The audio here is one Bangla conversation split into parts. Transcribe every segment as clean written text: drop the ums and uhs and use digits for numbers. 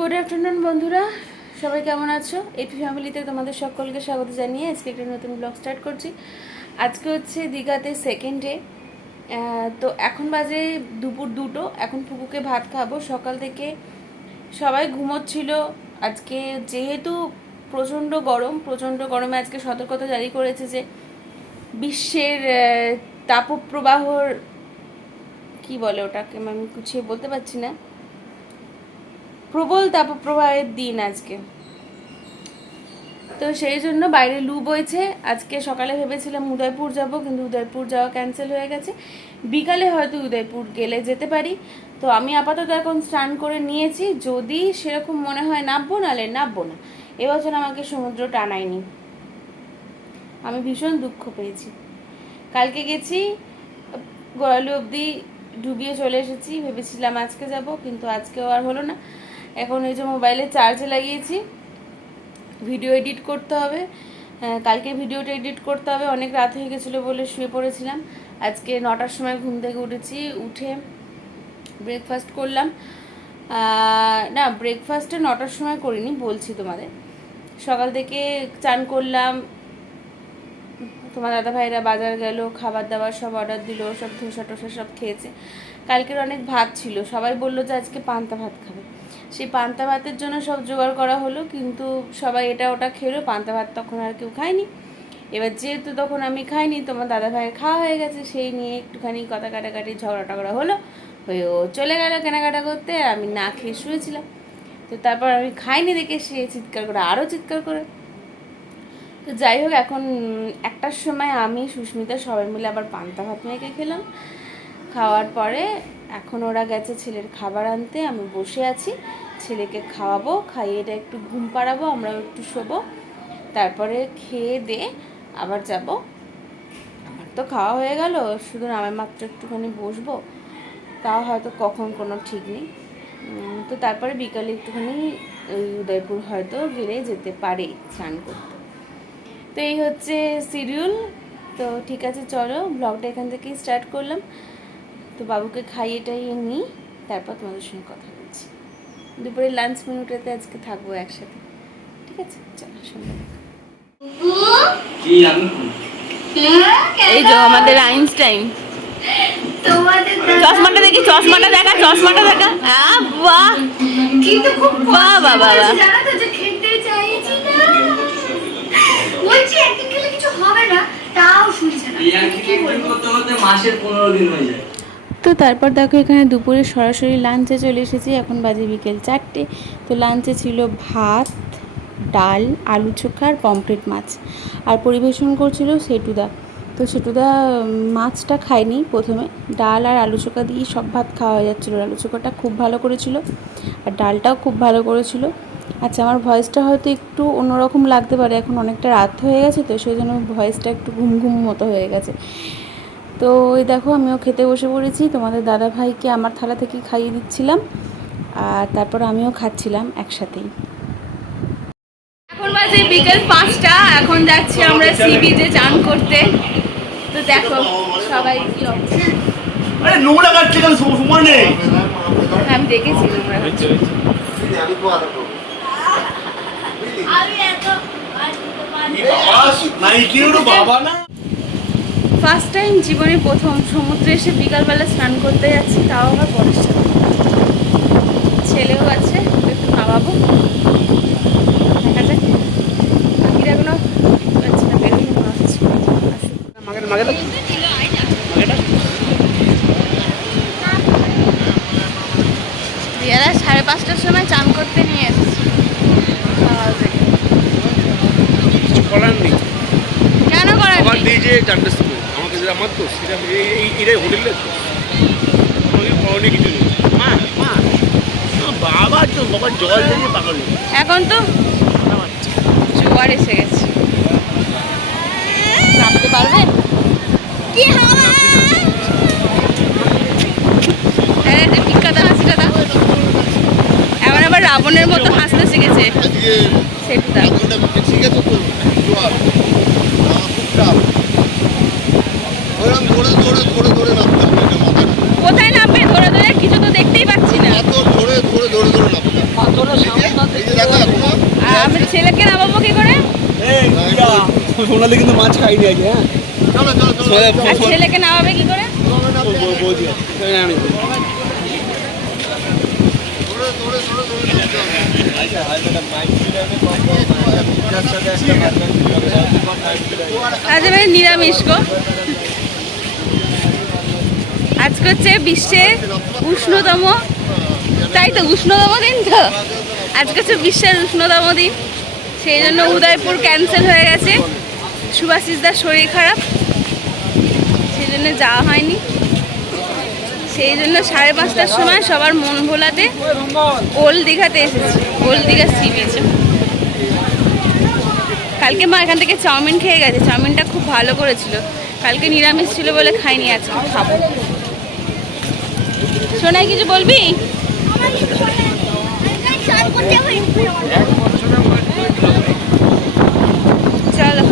গুড আফটারনুন বন্ধুরা, সবাই কেমন আছো? এপি ফ্যামিলিতে তোমাদের সকলকে স্বাগত জানিয়ে আজকে একটা নতুন ব্লগ স্টার্ট করছি। আজকে হচ্ছে দীঘাতে সেকেন্ড ডে। তো এখন বাজে দুপুর 2টো। এখন পুকুকে ভাত খাবো। সকাল থেকে সবাই ঘুমোচ্ছিল। আজকে যেহেতু প্রচণ্ড গরমে আজকে সতর্কতা জারি করেছে যে বিশ্বের তাপপ্রবাহর কি বলে ওটাকে, আমি গুছিয়ে বলতে পারছি না, প্রবল তাপপ্রবাহের দিন আজকে। তো সেই জন্য বাইরে লু বইছে। আজকে সকালে ভেবেছিলাম উদয়পুর যাব, কিন্তু উদয়পুর যাওয়া ক্যান্সেল হয়ে গেছে। বিকালে হয়তো উদয়পুর গেলে যেতে পারি। তো আমি আপাতত এখন স্নান করে নিয়েছি। যদি সেরকম মনে হয় নামবো, নাহলে নামবো না। এবছর আমাকে সমুদ্র টানায়নি, আমি ভীষণ দুঃখ পেয়েছি। কালকে গেছি, গোড়ালি অবধি ডুবিয়ে চলে এসেছি। ভেবেছিলাম আজকে যাব, কিন্তু আজকেও আর হলো না। এখন এই যে মোবাইলে চার্জে লাগিয়েছি, ভিডিও এডিট করতে হবে। কালকে ভিডিওটা এডিট করতে হবে। অনেক রাত হয়ে গেছিলো বলে শুয়ে পড়েছিলাম। আজকে 9টার সময় ঘুম থেকে উঠেছি। উঠে ব্রেকফাস্ট করলাম। না, ব্রেকফাস্টটা 9টার সময় করিনি, বলছি তোমাদের। সকাল থেকে চান করলাম, তোমার দাদা ভাইরা বাজার গেল, খাবার দাবার সব অর্ডার দিল, সব ধোসা টোসা সব খেয়েছে। কালকের অনেক ভাত ছিল, সবাই বললো যে আজকে পান্তা ভাত খাবে। সেই পান্তা ভাতের জন্য সব জোগাড় করা হলো, কিন্তু সবাই এটা ওটা খেলো। পান্তা ভাত তখন আর কেউ খায়নি। এবার যেহেতু তখন আমি খাইনি, তোমার দাদা ভাইয়ের খাওয়া হয়ে গেছে, সেই নিয়ে একটুখানি কথা কাটাকাটি ঝগড়া টগড়া হলো। হয়ে ও চলে গেল কেনাকাটা করতে, আমি না খেয়ে শুয়েছিলাম। তো তারপর আমি খাইনি দেখে সে চিৎকার করে, আরও চিৎকার করে। তো যাই হোক, এখন 1টার সময় আমি সুস্মিতা সবাই মিলে আবার পান্তা ভাত মেখে খেলাম। খাওয়ার পরে এখন ওরা গেছে ছেলের খাবার আনতে, আমি বসে আছি। ছেলেকে খাওয়াবো, খাইয়ে এটা একটু ঘুম পাড়াবো, আমরাও একটু শোবো। তারপরে খেয়ে দিয়ে আবার যাব। আমার তো খাওয়া হয়ে গেল, শুধু নামে মাত্র একটুখানি বসবো, তাও হয়তো কখন কোনো ঠিক নেই। তো তারপরে বিকালে একটুখানি ওই উদয়পুর হয়তো গেলে যেতে পারে স্নান করতে। তো এই হচ্ছে শিডিউল। তো ঠিক আছে, চলো ব্লগটা এখান থেকেই স্টার্ট করলাম। তো বাবুকে খাইয়ে টাইয়ে নিই, তারপর তোমাদের সঙ্গে কথা বলছি। দুপুরে লাঞ্চ মিনিটেতে আজকে থাকবো একসাথে, ঠিক আছে? চলো সন্ধ্যা। এই যে আমাদের আইনস্টাইন। চশমাটা দেখি, চশমাটা দেখা, চশমাটা দেখা। বাহ বাহ বাহ বাহ। তো তারপর দেখো এখানে দুপুরে সরাসরি লাঞ্চে চলে এসেছি। এখন বাজে বিকেল 4টে। তো লাঞ্চে ছিল ভাত, ডাল, আলু চোখা আর পমফ্রেট মাছ। আর পরিবেশন করছিল সেটুদা। তো সেটুদা মাছটা খায়নি প্রথমে, ডাল আর আলু চোখা দিয়েই সব ভাত খাওয়া হয়ে যাচ্ছিলো। আলু চোখাটা খুব ভালো করেছিল, আর ডালটাও খুব ভালো করেছিল। আচ্ছা, আমার ভয়েসটা হয়তো একটু অন্যরকম লাগতে পারে, এখন অনেকটা রাত হয়ে গেছে, তো সেই জন্য ভয়েসটা একটু ঘুম ঘুম মতো হয়ে গেছে। তো ওই দেখো আমিও খেতে বসে পড়েছি। তোমাদের দাদা ভাইকে আমার থালা থেকে খাইয়ে দিচ্ছিলাম, আর তারপর আমিও খাচ্ছিলাম একসাথেই। এখন বাজে বিকেল 5টা। এখন যাচ্ছি আমরা সি বিচে চান করতে। তো দেখো সবাই কি অবস্থা। আমি দেখেছি ফার্স্ট টাইম জীবনে প্রথম সমুদ্রে এসে বিকালবেলা স্নান করতে যাচ্ছি, তাও আবার বরের সাথে। ছেলেও আছে, একটু খাওয়াবো। দেখা যাক, বাকিরা এখনো পাচ্ছি না, বেরোই মনে হচ্ছে। রিয়ারা 5:30টার সময় চান করতে নিয়ে এসেছি। কেন করার আমার যে চারটের সময় আমাকে আমার তো সেটা এইটাই হোটেলে তো আমাকে পড়ানি কিছু নেই। বাবা তো বাবা জল দিয়ে পাগল। এখন তো জোয়ার এসে গেছে, নামতে পারবে? কি হাওয়া! হ্যাঁ, যে পিকাটা হাসিটা দেখো, এখন আবার রাবণের মতো হাসতে শিখেছে সেটা। কোথায় নামবে? ধরে ধরে কিছু তো দেখতেই পাচ্ছি না। সোনালি কিন্তু মাছ খাইনি আগে। হ্যাঁ আর ছেলেকে নামাবে কি করে? বৌদি আমি আজ ভাই নিরামিষ গো। আজকে হচ্ছে বিশ্বের উষ্ণতম, তাই তো উষ্ণতম দিন তো, আজকে হচ্ছে বিশ্বের উষ্ণতম দিন। সেই জন্য উদয়পুর ক্যান্সেল হয়ে গেছে। সুভাষিসদার শরীর খারাপ, সেই জন্য যাওয়া হয়নি। সেই জন্য 5:30টার সময় সবার মন ভোলাতে ওল্ড দীঘাতে এসেছি, ওল্ড দীঘা সি বিচে। কালকে মা এখান থেকে চাউমিন খেয়ে গেছে, চাউমিনটা খুব ভালো করেছিল। কালকে নিরামিষ ছিল বলে খাইনি, আজকে খাবো। শোনাই কিছু বলবি? চলো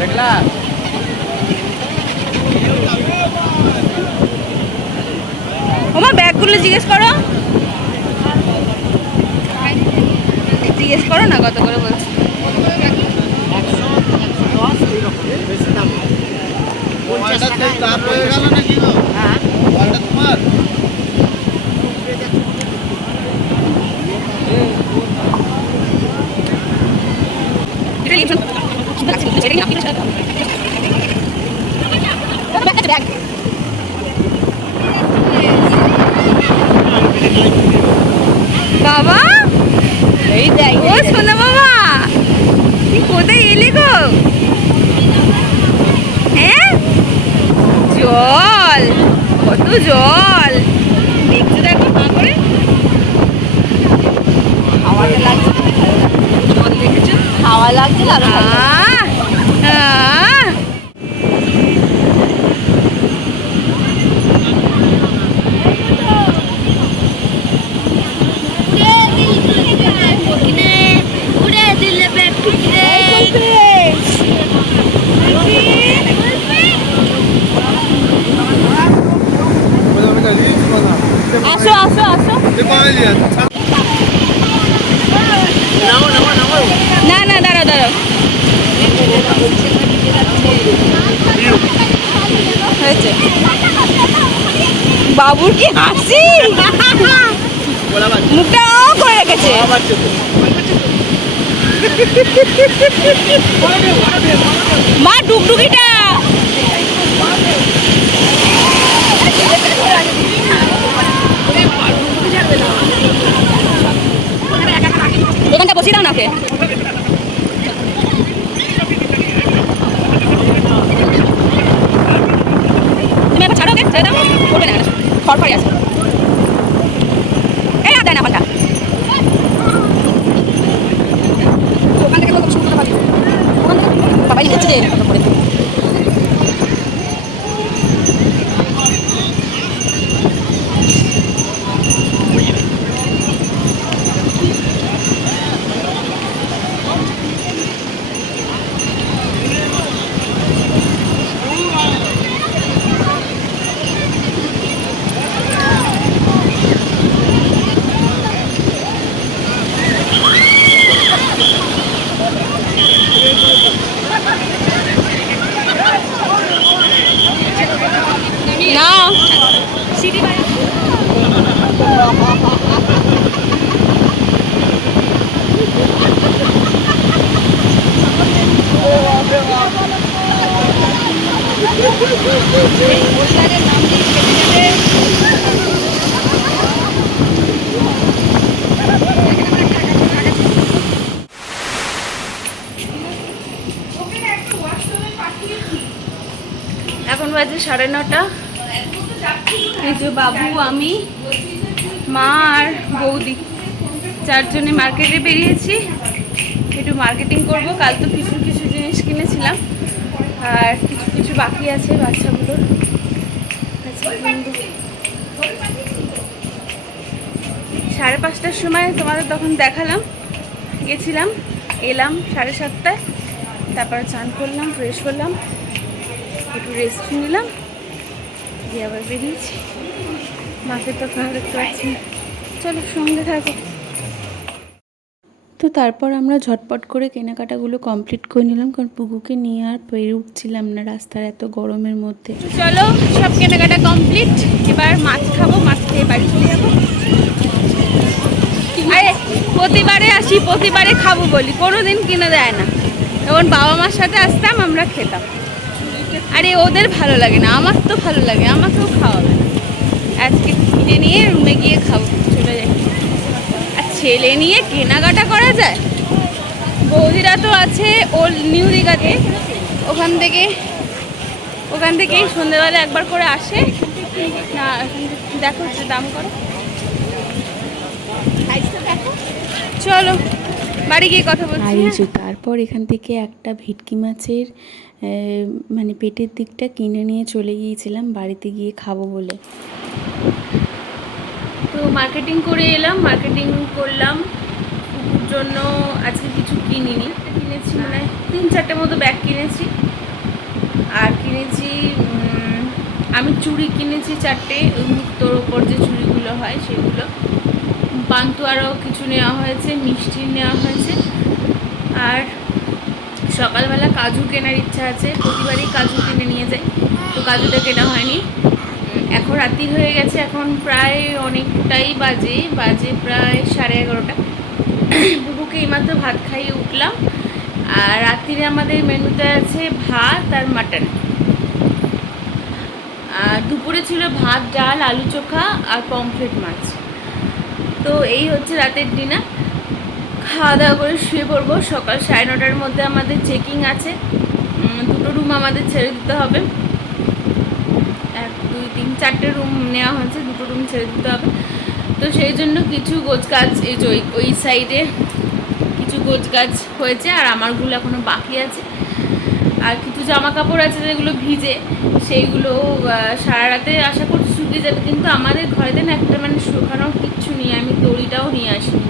দেখলা ওমা ব্যাগগুলো জিজ্ঞেস করো, জিজ্ঞেস করো না কত করে বলছি। বাবা এই দেখ, ও সোনা বাবা তুই কোথায় এলি গো? হ্যাঁ জল, কত জল দেখছো, দেখো না করে হাওয়াটা লাগছে, জল দেখেছো হাওয়া লাগছে লাগা। আসো আসো আসো, না না দাঁড়াও দাঁড়াও, হয়েছে। বাবুর কি হাসি, মুখটা ও করে রেখেছে। মা ডুগডুগিটা দোকানটা বসিয়ে দাও না ওকে। তুমি একবার ছাড়ো, ওকে ছেড়ে দাও, করবে না, ফরফরে আছে। এই আর দেয় না ওখানটা, ওখান থেকে শুরু করে ভাবি, ওখান থেকে বাবাই নিচ্ছে যে করে। না সিঁড়ি বাড়ি এখন বাজে 9:30। এই যে বাবু, আমি, মা আর বৌদি চারজনে মার্কেটে বেরিয়েছি, একটু মার্কেটিং করব। কাল তো কিছু কিছু জিনিস কিনেছিলাম, আর কিছু কিছু বাকি আছে বাচ্চাগুলোর। 5:30টার সময় তোমাদের তখন দেখালাম, গেছিলাম, এলাম 7:30টায়, তারপর চান করলাম, ফ্রেশ হলাম, একটু রেস্ট নিলাম, দিয়ে আবার বেরিয়েছি। মাকে তো আপনারা দেখতে পাচ্ছি। চলো সঙ্গে থাকো। তো তারপর আমরা ঝটপট করে কেনাকাটাগুলো কমপ্লিট করে নিলাম, কারণ পুকুকে নিয়ে আর পেরে উঠছিলাম না রাস্তার এত গরমের মধ্যে। চলো সব কেনাকাটা কমপ্লিট, এবার মাছ খাবো, মাছ খেয়ে বাড়ি চলে যাবো। আরে প্রতিবারে আসি, প্রতিবারে খাবো বলি, কোনোদিন কিনে দেয় না। যখন বাবা মার সাথে আসতাম আমরা খেতাম। আরে ওদের ভালো লাগে না, আমার তো ভালো লাগে, আমাকেও খাওয়াবে না। আজকে কিনে নিয়ে রুমে গিয়ে খাবো, চলে যাই। আর ছেলে নিয়ে কেনাকাটা করা যায়? বৌদিরা তো আছে ওল্ড নিউ দীঘাতে, ওখান থেকেই সন্ধ্যেবেলা একবার করে আসে না। দেখো হচ্ছে দাম করো, চলো বাড়ি গিয়ে কথা বলছি। আর এই যে তারপর এখান থেকে একটা ভেটকি মাছের মানে পেটের দিকটা কিনে নিয়ে চলে গিয়েছিলাম বাড়িতে গিয়ে খাবো বলে। তো মার্কেটিং করে এলাম, মার্কেটিং করলাম। কুকুর জন্য আজকে কিছু কিনিনি, কিনেছি মানে 3-4টে মতো ব্যাগ কিনেছি। আর কিনেছি আমি চুড়ি কিনেছি 4টে, মুক্তোর ওপর যে চুড়িগুলো হয় সেগুলো। পান্তুয়ারও কিছু নেওয়া হয়েছে, মিষ্টি নেওয়া হয়েছে। আর সকালবেলা কাজু কেনার ইচ্ছা আছে, প্রতিবারই কাজু কিনে নিয়ে যাই, তো কাজুটা কেনা হয়নি। এখন রাত্রি হয়ে গেছে, এখন প্রায় অনেকটাই বাজে প্রায় 11:30। বুবুকে এইমাত্র ভাত খাইয়ে উঠলাম। আর রাত্রিরে আমাদের মেনুতে আছে ভাত আর মাটন। দুপুরে ছিল ভাত, ডাল, আলু চোখা আর পমফ্রেট মাছ। তো এই হচ্ছে রাতের ডিনার। খাওয়া দাওয়া করে শুয়ে পড়বো। সকাল 9:30টার মধ্যে আমাদের চেকিং আছে, 2টো রুম আমাদের ছেড়ে দিতে হবে। 1, 2, 3, 4টে রুম নেওয়া হয়েছে, 2টো রুম ছেড়ে দিতে হবে। তো সেই জন্য কিছু গোছগাছ, এই যে ওই সাইডে কিছু গোছগাছ হয়েছে, আর আমারগুলো এখনও বাকি আছে। আর কিছু জামা কাপড় আছে যেগুলো ভিজে, সেইগুলো সারা রাতে আশা করছি শুকিয়ে যাবে। কিন্তু আমাদের ঘরেতে না একটা মানে শুকানোর কিচ্ছু নেই, আমি দড়িটাও নিয়ে আসিনি।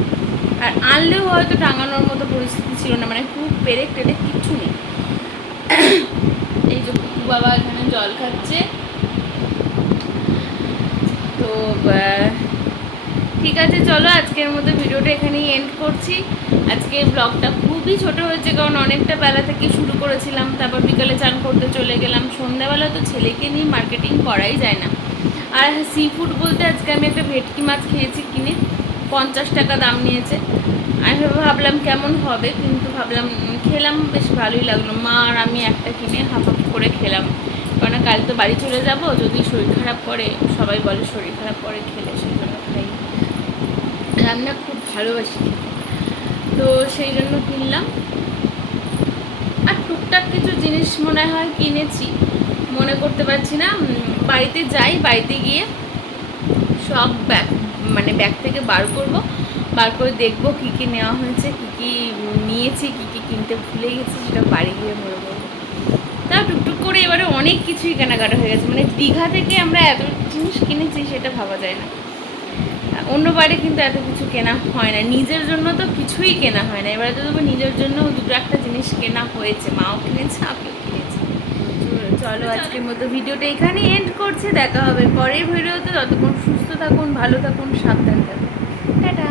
আর আনলেও হয়তো টাঙানোর মতো পরিস্থিতি ছিল না, মানে খুব পেরেক টেরেক কিচ্ছু নেই। এই যে কুকু বাবা এখানে জল খাচ্ছে। তো ঠিক আছে, চলো আজকের মতো ভিডিওটা এখানেই এন্ড করছি। আজকে ব্লগটা খুবই ছোট হয়েছে, কারণ অনেকটা বেলা থেকে শুরু করেছিলাম, তারপর বিকালে চান করতে চলে গেলাম। সন্ধ্যাবেলা তো ছেলেকে নিয়ে মার্কেটিং করাই যায় না। আর সি ফুড বলতে আজকে আমি একটা ভেটকি মাছ খেয়েছি কিনে, 50 টাকা দাম নিয়েছে। আমি ভাবলাম কেমন হবে, কিন্তু ভাবলাম খেলাম, বেশ ভালোই লাগলো। মা আর আমি একটা কিনে হাফ করে খেলাম, কারণ কাল তো বাড়ি চলে যাব। যদি শরীর খারাপ করে, সবাই বলে শরীর খারাপ করে খেলে, সেই জন্য খাই। রান্না খুব ভালোবাসি, তো সেই জন্য কিনলাম। আর টুকটাক কিছু জিনিস মনে হয় কিনেছি, মনে করতে পারছি না। বাড়িতে যাই, বাড়িতে গিয়ে সব ব্যাগ থেকে বার করে দেখবো কী কী নেওয়া হয়েছে, কী কী নিয়েছি, কী কী কিনতে ভুলে গেছি, সেটা বাড়ি গিয়ে মনে করবো। তা টুকটুক করে এবারে অনেক কিছুই কেনাকাটা হয়ে গেছে। মানে দীঘা থেকে আমরা এত জিনিস কিনেছি সেটা ভাবা যায় না। অন্য বাড়ি কিন্তু এত কিছু কেনা হয় না, নিজের জন্য তো কিছুই কেনা হয় না। এবারে তো তবু নিজের জন্য 2-1টা জিনিস কেনা হয়েছে, মাও কিনেছে, আমিও কিনেছি। চলো আজকের মতো ভিডিওটা এখানে এন্ড করছে, দেখা হবে পরের ভিডিওতে। ততক্ষণ সুস্থ থাকুন, ভালো থাকুন, সাবধান থাকুন, টাটা।